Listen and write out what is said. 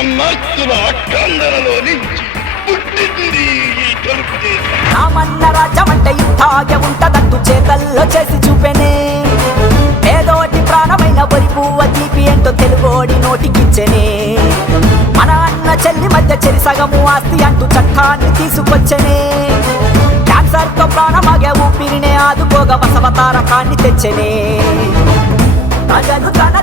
అమ్మస్తుల అక్కందరలో నుంచి పుట్టింది ఈ కలుపు దేశం. రామన్న రాజ్యం అంటే ఇంతాగే ఉంటదంటూ చేతల్లో చేసి చూపెనే. ఏదోటి ప్రాణమైన వరి పువ్వ తీపి ఏంటో తెలుగోడి నోటికిచ్చెనే. మన అన్న చెల్లి మధ్య చెరి సగము ఆస్తి అంటూ చట్టాన్ని తీసుకొచ్చనే. క్యాన్సర్ తో ప్రాణమాగే ఊపిరినే ఆదుకోగా బసవతారకాన్ని తెచ్చనే. ప్రజలు తన